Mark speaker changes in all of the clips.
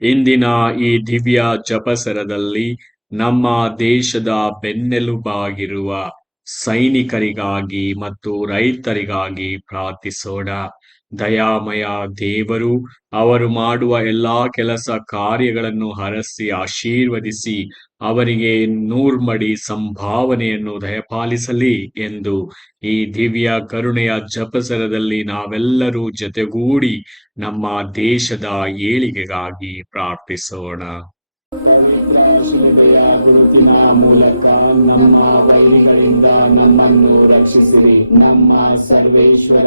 Speaker 1: ಇಂದಿನ ಈ ದಿವ್ಯ ಜಪಸರದಲ್ಲಿ ನಮ್ಮ ದೇಶದ ಬೆನ್ನೆಲುಬಾಗಿರುವ ಸೈನಿಕರಿಗಾಗಿ ಮತ್ತು ರೈತರಿಗಾಗಿ ಪ್ರಾರ್ಥಿಸೋಣ. ದಯಾಮಯ ದೇವರು, ಅವರು ಮಾಡುವ ಎಲ್ಲಾ ಕೆಲಸ ಕಾರ್ಯಗಳನ್ನು ಹರಸಿ ಆಶೀರ್ವದಿಸಿ, ಅವರಿಗೆ ನೂರ್ಮಡಿ ಸಂಭಾವನೆಯನ್ನು ದಯಪಾಲಿಸಲಿ ಎಂದು ಈ ದಿವ್ಯ ಕರುಣೆಯ ಜಪಸರದಲ್ಲಿ ನಾವೆಲ್ಲರೂ ಜೊತೆಗೂಡಿ ನಮ್ಮ ದೇಶದ ಏಳಿಗೆಗಾಗಿ ಪ್ರಾರ್ಥಿಸೋಣ.
Speaker 2: ನಮ್ಮ ಸರ್ವೇಶ್ವರ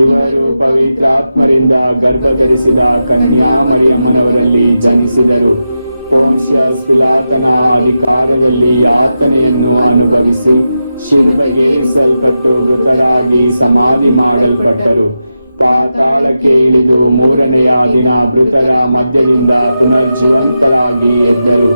Speaker 2: ಇವರು ಪವಿತ್ರಾತ್ಮರಿಂದ ಗರ್ಭಧರಿಸಿದ ಕನ್ಯಾಮರಿಯಮ್ಮನವರಲ್ಲಿ ಜನಿಸಿದರು. ಶಿಲಾತನ ಅಧಿಕಾರದಲ್ಲಿ ಯಾತನೆಯನ್ನು ಅನುಭವಿಸಿ ಶಿಲುಬೆಗೆ ಮೃತರಾಗಿ ಸಮಾಧಿ ಮಾಡಲ್ಪಟ್ಟರು. ಪಾತಾಳಕ್ಕೆ ಇಳಿದು ಮೂರನೆಯ ದಿನ ಮೃತರ ಮಧ್ಯದಿಂದ ಪುನರ್ಜೀವಂತರಾಗಿ ಎದ್ದರು.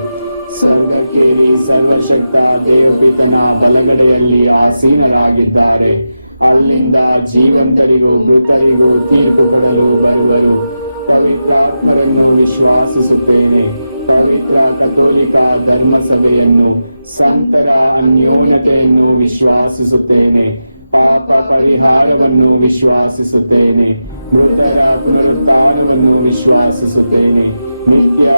Speaker 2: ಸ್ವರ್ಗಕ್ಕೇರಿ ಸರ್ವಶಕ್ತ ದೇವಪಿತನ ಬಲಗಡೆಯಲ್ಲಿ ಆಸೀನರಾಗಿದ್ದಾರೆ. ಅಲ್ಲಿಂದ ಜೀವಂತರಿಗೂ ಮೃತರಿಗೂ ತೀರ್ಪು ಕೊಡಲು ಬರುವರು. ಪವಿತ್ರಾತ್ಮರನ್ನು ವಿಶ್ವಾಸಿಸುತ್ತೇನೆ. ಪವಿತ್ರ ಕಥೋಲಿಕ ಧರ್ಮಸಭೆಯನ್ನು, ಸಂತರ ಅನ್ಯೋನ್ಯತೆಯನ್ನು ವಿಶ್ವಾಸಿಸುತ್ತೇನೆ. ಪಾಪ ಪರಿಹಾರವನ್ನು ವಿಶ್ವಾಸಿಸುತ್ತೇನೆ. ಮೃತರ ಪುನರುತ್ಥಾನವನ್ನು ವಿಶ್ವಾಸಿಸುತ್ತೇನೆ. ನಿತ್ಯ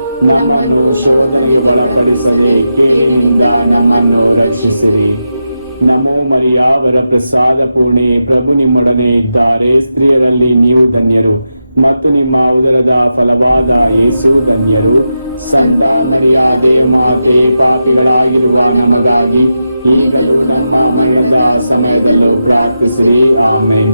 Speaker 2: ನಮ್ಮನ್ನು ಶೋಧನೆಗೆ ಒಳಪಡಿಸದೆ ಕೀಳಿನಿಂದ ನಮ್ಮನ್ನು ರಕ್ಷಿಸಿರಿ ನಮೋ ಮರಿಯಾವರ ಪ್ರಸಾದ ಪೂರ್ಣಿ ಪ್ರಭು ನಿಮ್ಮೊಡನೆ ಇದ್ದಾರೆ ಸ್ತ್ರೀಯರಲ್ಲಿ ನೀವು ಧನ್ಯರು ಮತ್ತು ನಿಮ್ಮ ಉದರದ ಫಲವಾದ ಯೇಸು ಧನ್ಯರು ಸಂತ ಮರ್ಯಾದೆ ಮಾತೆ ಪಾಪಿಗಳಾಗಿರುವ ನಮಗಾಗಿ ಈಗಲೂ ನಮ್ಮ ಮರಣದ ಸಮಯದಲ್ಲೂ ಪ್ರಾರ್ಥಿಸಿರಿ ಆಮೇನ್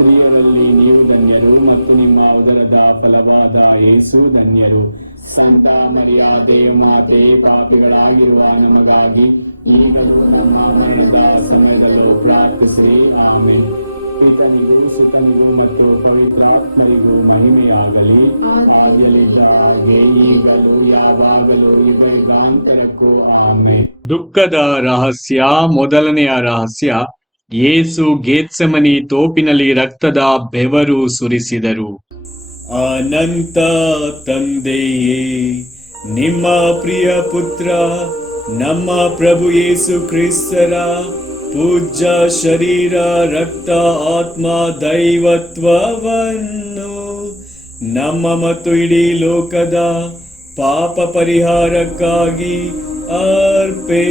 Speaker 2: ಸ್ತ್ರೀಯರಲ್ಲಿ ನೀವು ಧನ್ಯರು ಮತ್ತು ನಿಮ್ಮ ಉದರದ ಫಲವಾದ ಯೇಸು ಧನ್ಯರು. ಸಂತ ಮರ್ಯಾದೆ ಮಾತೆ ಪಾಪಿಗಳಾಗಿರುವ ನಮಗಾಗಿ ಈಗಲೂ ನಮ್ಮ ಮರಣದ ಸಮಯದಲ್ಲೂ ಪ್ರಾರ್ಥಿಸಿ ಆಮೇಲೆ
Speaker 3: ಪಿತನಿಗೂ ಸುತನಿಗೂ ಮತ್ತು ಪವಿತ್ರಾತ್ಮರಿಗೂ ಮಹಿಮೆಯಾಗಲಿ. ಆಗಲಿದ್ದ ಹಾಗೆ ಈಗಲೂ ಯಾವಾಗಲೂ ಯುಗಾಂತರಕ್ಕೂ ಆಮೆ
Speaker 2: ದುಃಖದ ರಹಸ್ಯ ಮೊದಲನೆಯ ರಹಸ್ಯ ಯೇಸು ಗೇತ್ಸಮನಿ ತೋಪಿನಲ್ಲಿ ರಕ್ತದ ಬೆವರು ಸುರಿಸಿದರು.
Speaker 3: ಅನಂತ ತಂದೆಯೇ, ನಿಮ್ಮ ಪ್ರಿಯ ಪುತ್ರ, ನಮ್ಮ ಪ್ರಭು ಯೇಸು ಕ್ರಿಸ್ತರ ಪೂಜ್ಯ ಶರೀರ, ರಕ್ತ, ಆತ್ಮ, ದೈವತ್ವವನ್ನು ನಮ್ಮ ಮತ್ತು ಇಡೀ ಲೋಕದ ಪಾಪ ಪರಿಹಾರಕ್ಕಾಗಿ ಅರ್ಪಿಸುತ್ತೇವೆ.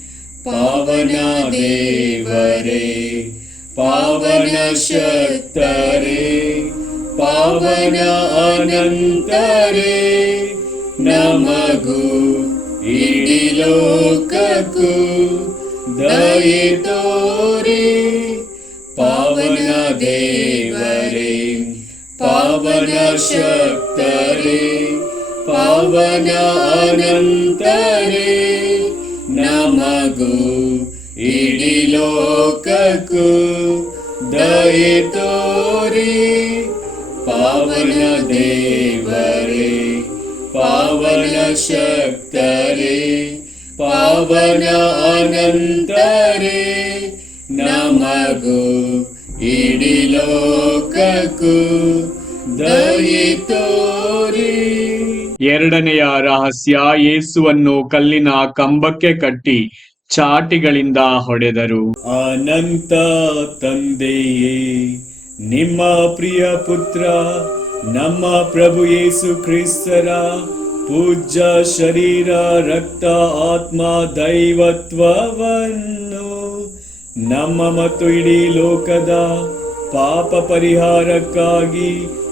Speaker 3: पावना पावनशक्तरे पावन अनन्तरे नमगु इडिलोककु इडिलोक गु द्रये तु पावन्या पावन अनन्तरे ನಮಗೂ ಇಡೀ ಲೋಕಕ್ಕೂ ದಯೆ ತೋರಿ ಪಾವನ ದೇವರೇ ಪಾವನ ಶಕ್ತರೇ ಪಾವನ ಅನಂತರೇ
Speaker 2: ಎರಡನೆಯ ರಹಸ್ಯ ಯೇಸುವನ್ನು ಕಲ್ಲಿನ ಕಂಬಕ್ಕೆ ಕಟ್ಟಿ ಚಾಟಿಗಳಿಂದ ಹೊಡೆದರು.
Speaker 3: ಅನಂತ ತಂದೆಯೇ, ನಿಮ್ಮ ಪ್ರಿಯ ಪುತ್ರ, ನಮ್ಮ ಪ್ರಭು ಯೇಸು ಕ್ರಿಸ್ತರ ಪೂಜ್ಯ ಶರೀರ, ರಕ್ತ, ಆತ್ಮ, ದೈವತ್ವವನ್ನು ನಮ್ಮ ಮತ್ತು ಇಡೀ ಲೋಕದ ಪಾಪ ಪರಿಹಾರಕ್ಕಾಗಿ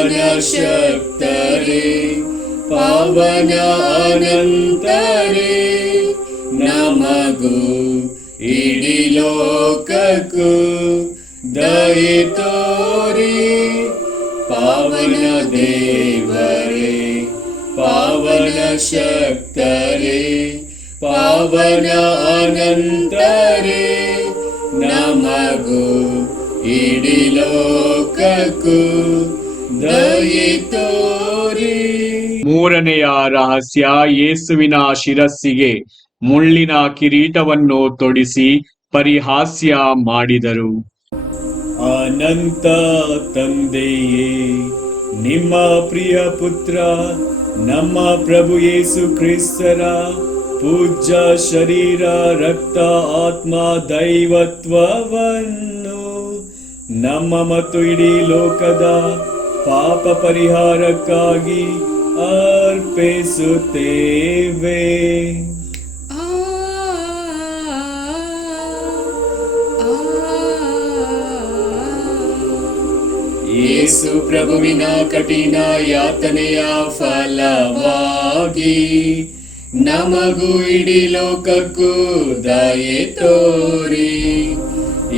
Speaker 3: ಪಾವನ ಶಕ್ತರಿ ಪಾವನ ಅನಂತರಿ, ನಮಗೂ ಇಡೀ ಲೋಕಕ್ಕೂ ದಯೆ ತೋರಿ. ಪಾವನ ದೇವರೇ, ಪಾವನ ಶಕ್ತರೇ, ಪಾವನ ಅನಂತರೇ, ನಮಗೂ ಇಡೀ ತೋರಿ
Speaker 2: ಮೂರನೆಯ ರಹಸ್ಯ ಯೇಸುವಿನ ಶಿರಸ್ಸಿಗೆ ಮುಳ್ಳಿನ ಕಿರೀಟವನ್ನು ತೊಡಿಸಿ ಪರಿಹಾಸ್ಯ ಮಾಡಿದರು.
Speaker 3: ಅನಂತ ತಂದೆಯೇ ನಿಮ್ಮ ಪ್ರಿಯ ಪುತ್ರ ನಮ್ಮ ಪ್ರಭು ಯೇಸು ಕ್ರಿಸ್ತರ ಪೂಜ್ಯ ಶರೀರ ರಕ್ತ ಆತ್ಮ ದೈವತ್ವವನ್ನು ನಮ್ಮ ಮತ್ತು ಇಡೀ ಲೋಕದ ಪಾಪ ಪರಿಹಾರಕ್ಕಾಗಿ ಅರ್ಪಿಸುತ್ತೇವೆ ಯೇಸು ಪ್ರಭುವಿನ ಕಠಿಣ ಯಾತನೆಯ ಫಲವಾಗಿ ನಮಗೂ ಇಡೀ ಲೋಕಕ್ಕೂ ದಯೆ ತೋರಿ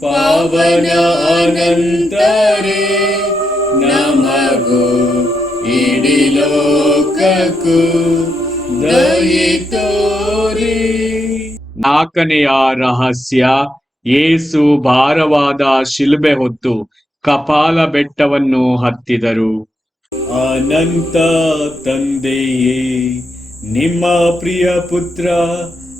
Speaker 3: ಪಾವನ ಅನಂತರೆ ನಮಗೂ ಇಡೀ ಲೋಕಕ್ಕೂ ದಯೆ ತೋರಿ.
Speaker 2: ನಾಲ್ಕನೆಯ ರಹಸ್ಯ ಯೇಸು ಭಾರವಾದ ಶಿಲುಬೆ ಹೊತ್ತು ಕಪಾಲ ಬೆಟ್ಟವನ್ನು ಹತ್ತಿದರು.
Speaker 3: ಅನಂತ ತಂದೆಯೇ ನಿಮ್ಮ ಪ್ರಿಯ ಪುತ್ರ